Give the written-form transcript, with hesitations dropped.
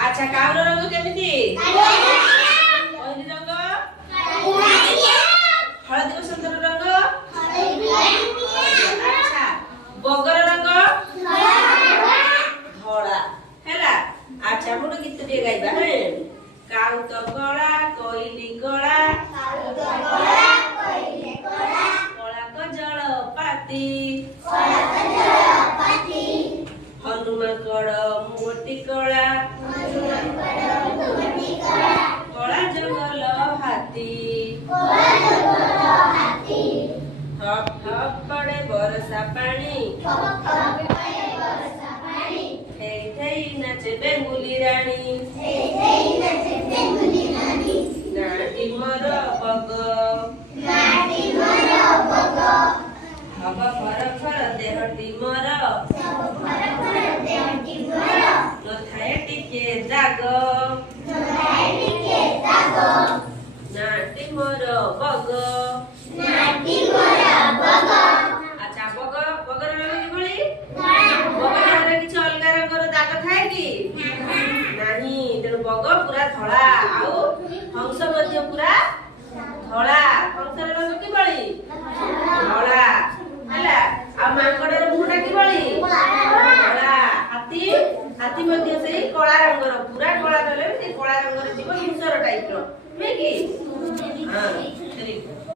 ଆଚ୍ଛା କାଉର ରଙ୍ଗ କେମିତି? ପହିଲି ରଙ୍ଗ ହଳଦୀ ବସନ୍ତର ରଙ୍ଗ ଆଚ୍ଛା ବଗର ରଙ୍ଗ ଧଳା ହେଲା। ଆଚ୍ଛା ମୁଁ ଗୋଟେ ଗୀତ ଟିକେ ଗାଇବା ହେ କାଉ ତ କଳା କୋଇଲି କଳା କଳା କଜଳ ପାତି ହନୁମାଙ୍କଡ ମୁହଁଟି କଳା କଳା ଜଙ୍ଗଲ ହାତୀ ଠପ ଠପ ପଡେ ବରଷା ପାଣି ଥେଇ ଥେଇ ନାଚେ ବେଙ୍ଗୁଲି ରାଣୀ ନାଟି ମୋର ବଗ ହବ ଫର ଫର ଦେହଟି ମୋର ନଥାଏ ଟିକେ ଦାଗ ନାଟି ମୋର ବଗ। ଆଚ୍ଛା ବଗର ରଙ୍ଗ କିଭଳି? ବଗ ଦେହରେ କିଛି ଅଲଗା ରଙ୍ଗର ଦାଗ ଥାଏ କି? ନାହିଁ। ତେଣୁ ବଗ ପୁରା ଧଳା ଆଉ ହଂସ ମଧ୍ୟ ପୁରା ଧଳା। ହଂସର ରଙ୍ଗ କିଭଳି? ଧଳା ହେଲା। ଆଉ ମାଙ୍କଡର ମୁହଁଟା କିଭଳି? କଳା। ହାତୀ ମଧ୍ୟ ସେଇ କଳା ରଙ୍ଗର ପୁରା କଳା କଲେ ସେଇ କଳା ରଙ୍ଗର ଥିବ ଧୂସର ଟାଇପର ନୁହେଁ କି? ହଁ।